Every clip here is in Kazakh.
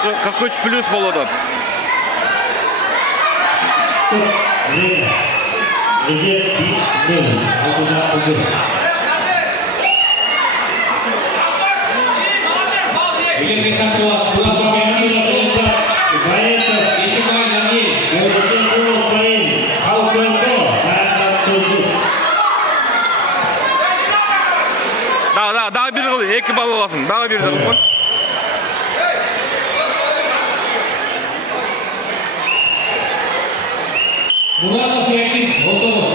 43 плюс болады. Дағы бір қыл, 2 бал аласың. Дағы бір қыл қой. Murat Yasin, Otomo.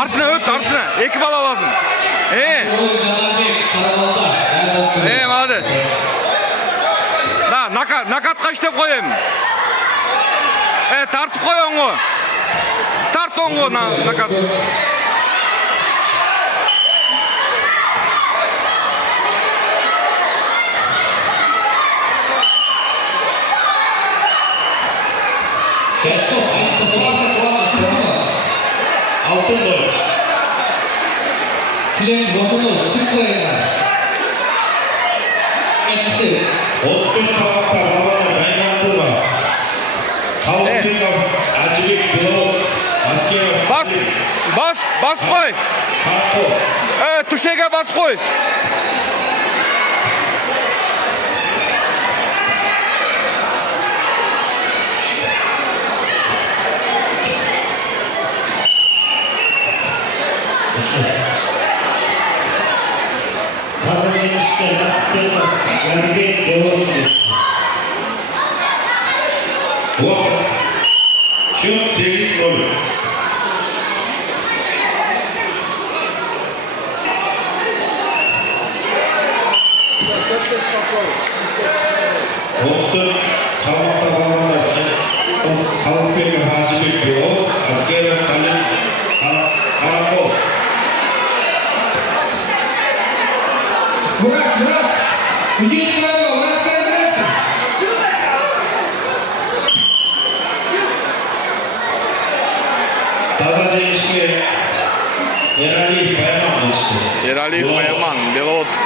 Артына өт, артына. 2 бал аласың. Молодец. Да, накатқа іштеп қойым. Тартып қой оңғы. Тарт оңғы накат. Алтын дой. Күлен Росынов Сықлайға. Әсті. 34 сағатта Рабана Гайнатова. Қалыспеков, Әжібек Белоус, Аскеров. Бас қой. Түшеге бас қой. Счет 7-0. Оңтүстік салмақта қалғандар Қалыспеков, Әжібек Белоус, Аскеров, Салим, Қарақол. Мұрат, үшіншілерге Мұратқа бересің. Таза жеңішке Ералиев Баяман жеңішке. Ералиев Баяман, Беловодск.